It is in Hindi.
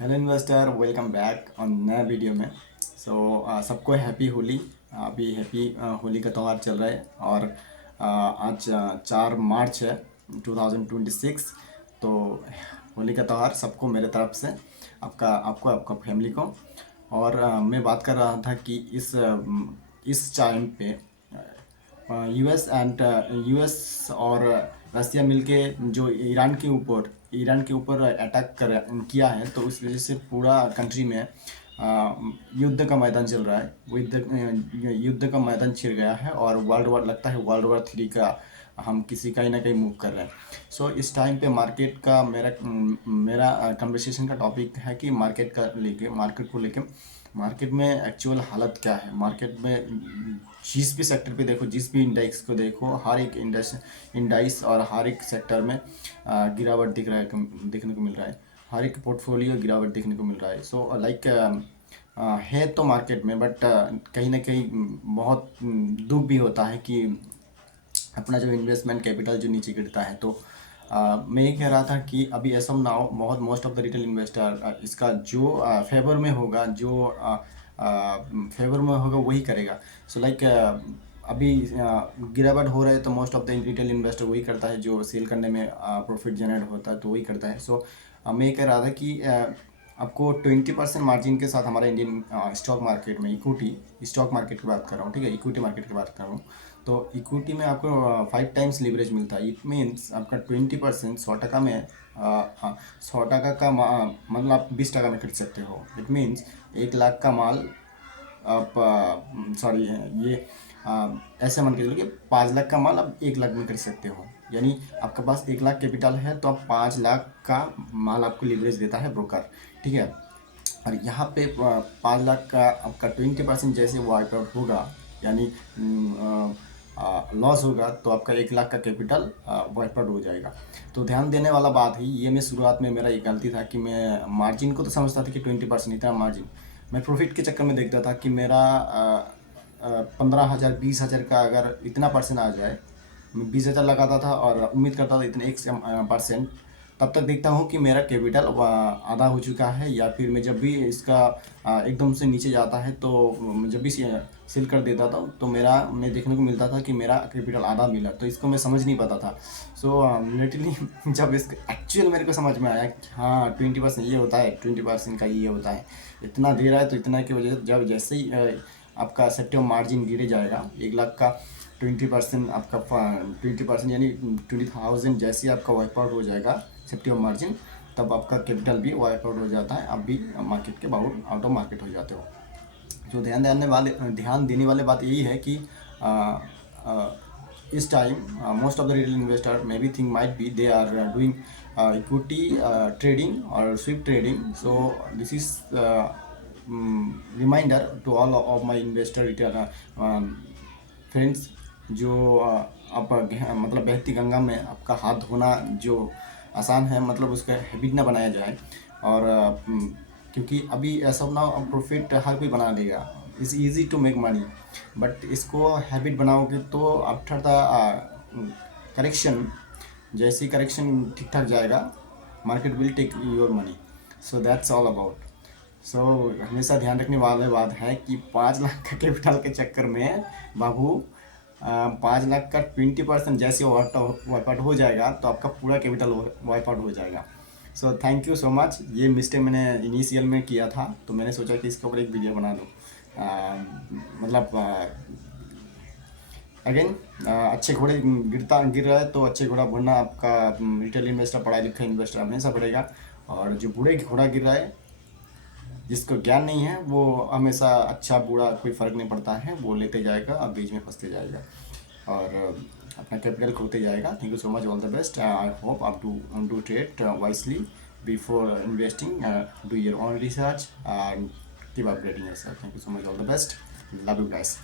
Hello investor, welcome back on नया वीडियो में। सबको हैप्पी होली। अभी हैप्पी होली का त्यौहार चल रहा है और आज 4 मार्च है 2026। तो होली का त्यौहार सबको मेरे तरफ से, आपका फैमिली को। और मैं बात कर रहा था कि इस टाइम पे यूएस और रसिया मिलके जो ईरान के ऊपर अटैक कर किया है, तो उस वजह से पूरा कंट्री में युद्ध का मैदान चल रहा है। वो युद्ध का मैदान छिड़ गया है और वर्ल्ड वॉर 3 का हम कहीं ना कहीं मूव कर रहे हैं। इस टाइम पे मार्केट का मेरा कन्वर्सेशन का टॉपिक है कि मार्केट में एक्चुअल हालत क्या है। मार्केट में जिस भी सेक्टर पे देखो, जिस भी इंडेक्स को देखो, हर एक इंडाइस और हर एक सेक्टर में गिरावट देखने को मिल रहा है। हर एक पोर्टफोलियो गिरावट देखने को मिल रहा है। है तो मार्केट में, बट कहीं ना कहीं बहुत दुख भी होता है कि अपना जो इन्वेस्टमेंट कैपिटल जो नीचे गिरता है। तो मैं ये कह रहा था कि अभी एस ऑफ नाउ बहुत most of the retail investor इसका जो फेवर में होगा वही करेगा। अभी गिरावट हो रहा है तो most of the retail investor वही करता है जो सेल करने में प्रॉफिट जनरेट होता है, तो वही करता है। मैं ये कह रहा था कि आपको 20% मार्जिन के साथ हमारा इंडियन स्टॉक मार्केट में स्टॉक मार्केट की बात कर रहा हूँ, ठीक है, इक्विटी मार्केट की बात कर रहा हूँ। तो इक्विटी में आपको 5 टाइम्स लीवरेज मिलता है। इट मीन्स आपका 20% 100 टका में 100 टका का मतलब आप 20 टका में खरीद सकते हो। इट मीन्स 1 लाख का माल आप सॉरी ये ऐसे मान के चलो कि 5 लाख का माल आप 1 लाख में खरीद सकते हो। यानी आपके पास 1 लाख कैपिटल है तो आप 5 लाख का माल आपको लीवरेज देता है ब्रोकर, ठीक है। और यहाँ पे 5 लाख का आपका 20% जैसे वाइप आउट होगा, यानी लॉस होगा, तो आपका 1 लाख का कैपिटल वाइप आउट हो जाएगा। तो ध्यान देने वाला बात है ये। मैं शुरुआत में मेरा ये गलती था कि मैं मार्जिन को तो समझता था कि 20% इतना मार्जिन, मैं प्रॉफिट के चक्कर में देखता था कि मेरा 15,000 20,000 का अगर इतना परसेंट आ जाए, मैं 20,000 लगाता था और उम्मीद करता था इतने 1%। तब तक देखता हूँ कि मेरा कैपिटल आधा हो चुका है, या फिर मैं जब भी इसका एकदम से नीचे जाता है तो जब भी सेल कर देता था तो मैं देखने को मिलता था कि मेरा कैपिटल आधा मिला। तो इसको मैं समझ नहीं पाता था। लिटरली जब इस एक्चुअल मेरे को समझ में आया कि हाँ 20% ये होता है, 20% का ये होता है, इतना दे रहा है तो इतना की वजह से जब जैसे ही आपका सेफ्टी मार्जिन गिरे जाएगा 1 लाख का 20% आपका 20% यानी 20,000 जैसे ही आपका वाइप आउट हो जाएगा सेफ्टी मार्जिन, तब आपका कैपिटल भी वाइप आउट हो जाता है, आप भी मार्केट के आउट ऑफ मार्केट हो जाते हो। जो ध्यान देने वाले बात यही है कि आ, आ, इस time most of the retail investor may be think might be they are doing equity trading और स्विप trading. So this is reminder to all of my investor retail friends, जो आप मतलब बहती गंगा में आपका हाथ धोना जो आसान है, मतलब उसका हैबिट ना बनाया जाए। और क्योंकि अभी ऐसा ना प्रॉफिट हर कोई बना लेगा, it's easy to make money, but इसको हैबिट बनाओगे तो आफ्टर द करेक्शन, जैसे करेक्शन ठीक ठाक जाएगा, market will take your money. So that's all about. हमेशा ध्यान रखने वाले बात है कि 5 लाख का कैपिटल के चक्कर में बाबू 5 लाख का 20% जैसे वाइप आउट हो जाएगा तो आपका पूरा कैपिटल वाइप आउट हो जाएगा। So thank you so much. ये मिस्टेक मैंने इनिशियल में किया था, तो मैंने सोचा कि इसके ऊपर एक वीडियो बना दूँ। मतलब अगेन अच्छे घोड़े गिर रहा है तो अच्छे घोड़ा बढ़ना, आपका रिटेल इन्वेस्टर पढ़ा लिखा इन्वेस्टर हमेशा बढ़ेगा। और जो बूढ़े घोड़ा गिर रहा है, जिसको ज्ञान नहीं है, वो हमेशा अच्छा बुरा कोई फ़र्क नहीं पड़ता है, वो लेते जाएगा और बीच में फंसते जाएगा और अपना कैपिटल खोते जाएगा। Thank you so much, all the best. I hope आप do trade wisely before investing, do your own research and keep upgrading yourself. Thank you so much, all the best, love you guys.